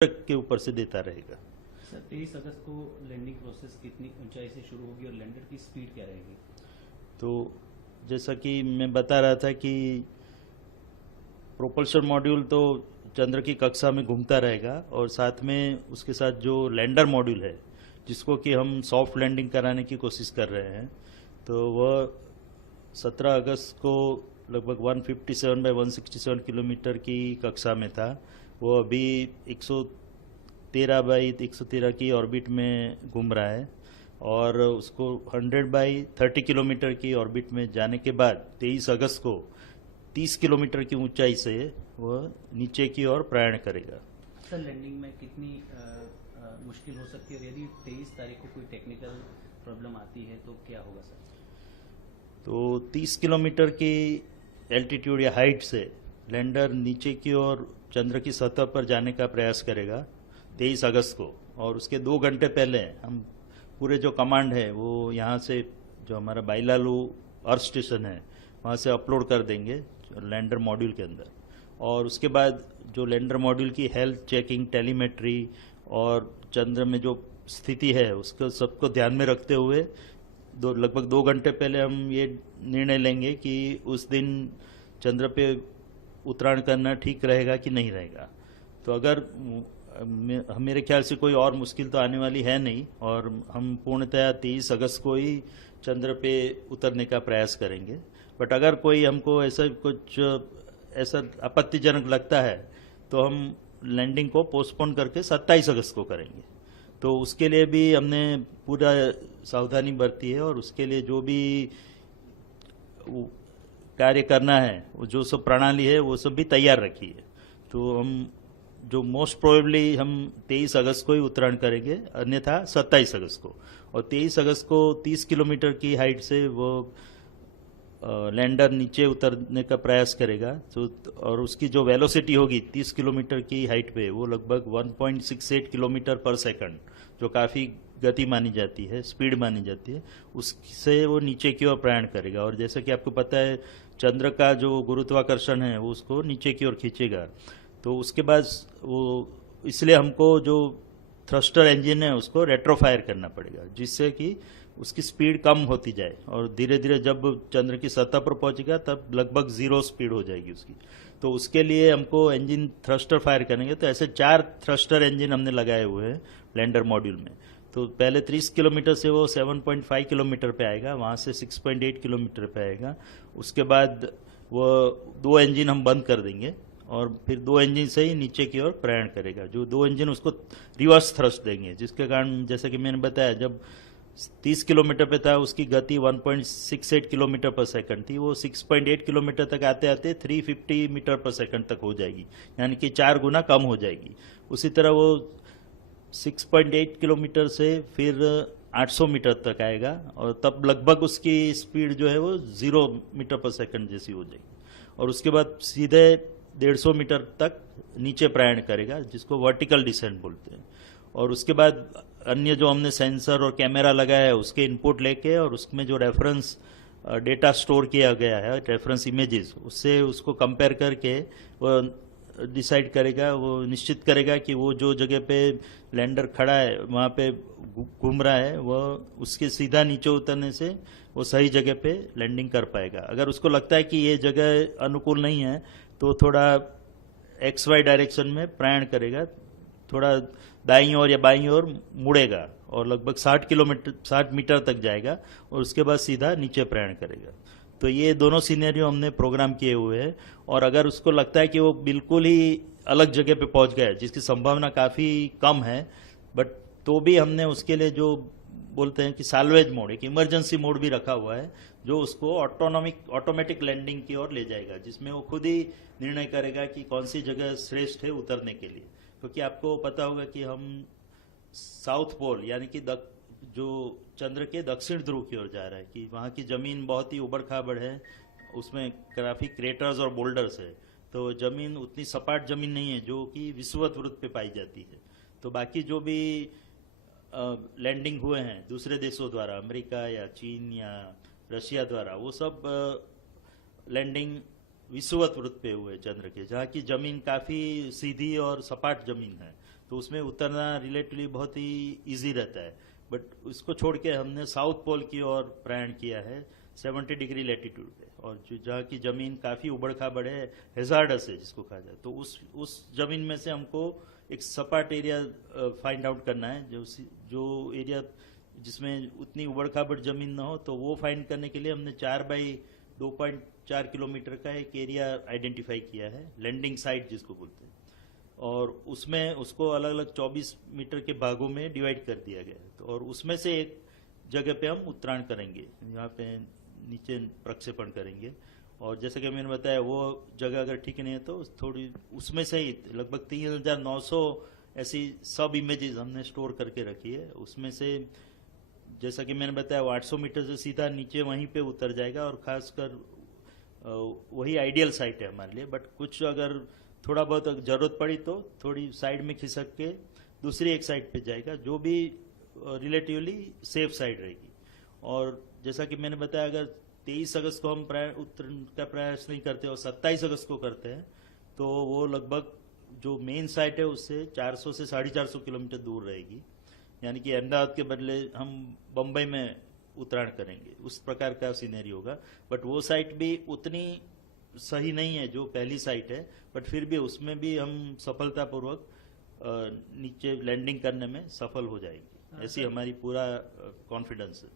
के ऊपर से देता रहेगा। सर 23 अगस्त को लैंडिंग प्रोसेस कितनी ऊंचाई से शुरू होगी और लैंडर की स्पीड क्या रहेगी? तो जैसा कि मैं बता रहा था कि प्रोपल्शन मॉड्यूल तो चंद्र की कक्षा में घूमता रहेगा और साथ में उसके साथ जो लैंडर मॉड्यूल है जिसको कि हम सॉफ्ट लैंडिंग कराने की कोशिश कर रहे हैं, तो वह 17 अगस्त को लगभग 157 बाई 167 किलोमीटर की कक्षा में था। वो अभी 113 बाई 113 की ऑर्बिट में घूम रहा है और उसको 100 बाई 30 किलोमीटर की ऑर्बिट में जाने के बाद 23 अगस्त को 30 किलोमीटर की ऊंचाई से वह नीचे की ओर प्रयाण करेगा। सर लैंडिंग में कितनी मुश्किल हो सकती है और यदि 23 तारीख को कोई टेक्निकल प्रॉब्लम आती है तो क्या होगा सर? तो 30 किलोमीटर की एल्टीट्यूड या हाइट से लैंडर नीचे की ओर चंद्र की सतह पर जाने का प्रयास करेगा 23 अगस्त को, और उसके 2 घंटे पहले हम पूरे जो कमांड है वो यहाँ से जो हमारा बाइलालू अर्थ स्टेशन है वहाँ से अपलोड कर देंगे लैंडर मॉड्यूल के अंदर। और उसके बाद जो लैंडर मॉड्यूल की हेल्थ चेकिंग, टेलीमेट्री और चंद्र में जो स्थिति है उसको सबको ध्यान में रखते हुए लगभग 2 घंटे पहले हम ये निर्णय लेंगे कि उस दिन चंद्र पे उत्तरायण करना ठीक रहेगा कि नहीं रहेगा। तो अगर मेरे ख्याल से कोई और मुश्किल तो आने वाली है नहीं और हम पूर्णतया 23 अगस्त को ही चंद्र पे उतरने का प्रयास करेंगे। बट अगर कोई हमको ऐसा आपत्तिजनक लगता है तो हम लैंडिंग को पोस्टपोन करके 27 अगस्त को करेंगे। तो उसके लिए भी हमने पूरा सावधानी बरती है और उसके लिए जो भी कार्य करना है, वो जो सब प्रणाली है वो सब भी तैयार रखी है। तो हम जो मोस्ट प्रोबेबली हम 23 अगस्त को ही उत्तरायण करेंगे, अन्यथा 27 अगस्त को। और 23 अगस्त को 30 किलोमीटर की हाइट से वो लैंडर नीचे उतरने का प्रयास करेगा। तो और उसकी जो वेलोसिटी होगी 30 किलोमीटर की हाइट पे वो लगभग 1.68 किलोमीटर पर सेकंड, जो काफ़ी गति मानी जाती है, स्पीड मानी जाती है, उससे वो नीचे की ओर प्रयाण करेगा। और जैसा कि आपको पता है चंद्र का जो गुरुत्वाकर्षण है वो उसको नीचे की ओर खींचेगा। तो उसके बाद वो इसलिए हमको जो थ्रस्टर इंजन है उसको रेट्रोफायर करना पड़ेगा जिससे कि उसकी स्पीड कम होती जाए और धीरे धीरे जब चंद्र की सतह पर पहुंचेगा तब लगभग 0 स्पीड हो जाएगी उसकी। तो उसके लिए हमको इंजन थ्रस्टर फायर करेंगे। तो ऐसे 4 थ्रस्टर इंजन हमने लगाए हुए हैं लैंडर मॉड्यूल में। तो पहले 30 किलोमीटर से वो 7.5 किलोमीटर पे आएगा, वहाँ से 6.8 किलोमीटर पे आएगा। उसके बाद वो 2 इंजन हम बंद कर देंगे और फिर 2 इंजन से ही नीचे की ओर प्रयाण करेगा। जो 2 इंजन उसको रिवर्स थ्रस्ट देंगे, जिसके कारण जैसा कि मैंने बताया जब 30 किलोमीटर पे था उसकी गति 1.68 किलोमीटर पर सेकंड थी, वो 6.8 किलोमीटर तक आते आते 350 मीटर पर सेकंड तक हो जाएगी, यानी कि 4 गुना कम हो जाएगी। उसी तरह वो 6.8 किलोमीटर से फिर 800 मीटर तक आएगा और तब लगभग उसकी स्पीड जो है वो 0 मीटर पर सेकंड जैसी हो जाएगी। और उसके बाद सीधे 150 मीटर तक नीचे प्रयाण करेगा, जिसको वर्टिकल डिसेंट बोलते हैं। और उसके बाद अन्य जो हमने सेंसर और कैमरा लगाया है उसके इनपुट लेके और उसमें जो रेफरेंस डेटा स्टोर किया गया है, रेफरेंस इमेजेस, उससे उसको कंपेयर करके वो डिसाइड करेगा, वो निश्चित करेगा कि वो जो जगह पे लैंडर खड़ा है वहाँ पे घूम रहा है वह उसके सीधा नीचे उतरने से वो सही जगह पे लैंडिंग कर पाएगा। अगर उसको लगता है कि ये जगह अनुकूल नहीं है तो थोड़ा XY डायरेक्शन में प्रयाण करेगा, थोड़ा दाईं ओर या बाईं ओर मुड़ेगा और लगभग 60 मीटर तक जाएगा और उसके बाद सीधा नीचे प्रयाण करेगा। तो ये दोनों सिनेरियो हमने प्रोग्राम किए हुए हैं। और अगर उसको लगता है कि वो बिल्कुल ही अलग जगह पे पहुंच गया है जिसकी संभावना काफ़ी कम है, बट तो भी हमने उसके लिए जो बोलते हैं कि साल्वेज मोड, एक इमरजेंसी मोड भी रखा हुआ है जो उसको ऑटोमेटिक लैंडिंग की ओर ले जाएगा, जिसमें वो खुद ही निर्णय करेगा कि कौन सी जगह श्रेष्ठ है उतरने के लिए। क्योंकि आपको पता होगा कि हम साउथ पोल यानी कि जो चंद्र के दक्षिण ध्रुव की ओर जा रहा है, कि वहाँ की जमीन बहुत ही उबड़ खाबड़ है, उसमें काफी क्रेटर्स और बोल्डर्स है। तो जमीन उतनी सपाट जमीन नहीं है जो कि विषुवत वृत्त पे पाई जाती है। तो बाकी जो भी लैंडिंग हुए हैं दूसरे देशों द्वारा, अमेरिका या चीन या रशिया द्वारा, वो सब लैंडिंग विषुवत वृत्त पे हुए चंद्र के, जहाँ की जमीन काफी सीधी और सपाट जमीन है। तो उसमें उतरना रिलेटिवली बहुत ही इजी रहता है। बट उसको छोड़ के हमने साउथ पोल की ओर प्रयाण किया है 70 डिग्री लैटिट्यूड पे, और जो जहाँ की जमीन काफी उबड़ खाबड़ है, हेजार्डस है जिसको कहा जाए, तो उस जमीन में से हमको एक सपाट एरिया फाइंड आउट करना है, जो एरिया जिसमें उतनी उबड़ खाबड़ जमीन ना हो, तो वो फाइंड करने के लिए हमने 4 बाई 2.4 किलोमीटर का एक एरिया आइडेंटिफाई किया है, लैंडिंग साइट जिसको बोलते हैं, और उसमें उसको अलग अलग 24 मीटर के भागों में डिवाइड कर दिया गया है। तो और उसमें से एक जगह पे हम उत्तरायण करेंगे, यहाँ पे नीचे प्रक्षेपण करेंगे, और जैसे कि मैंने बताया वो जगह अगर ठीक नहीं है तो थोड़ी उसमें से ही लगभग 3900 ऐसी सब इमेजेस हमने स्टोर करके रखी है। उसमें से जैसा कि मैंने बताया 800 मीटर से सीधा नीचे वहीं पे उतर जाएगा, और खासकर वही आइडियल साइट है हमारे लिए। बट कुछ अगर थोड़ा बहुत जरूरत पड़ी तो थोड़ी साइड में खिसक के दूसरी एक साइड पे जाएगा, जो भी रिलेटिवली सेफ साइड रहेगी। और जैसा कि मैंने बताया, अगर 23 अगस्त को हम उतरने का प्रयास नहीं करते और 27 अगस्त को करते हैं, तो वो लगभग जो मेन साइट है उससे 400 से 450 किलोमीटर दूर रहेगी, यानी कि अहमदाबाद के बदले हम बम्बई में उत्तरायण करेंगे, उस प्रकार का सीनरी होगा। बट वो साइट भी उतनी सही नहीं है जो पहली साइट है, बट फिर भी उसमें भी हम सफलतापूर्वक नीचे लैंडिंग करने में सफल हो जाएंगे, ऐसी हमारी पूरा कॉन्फिडेंस है।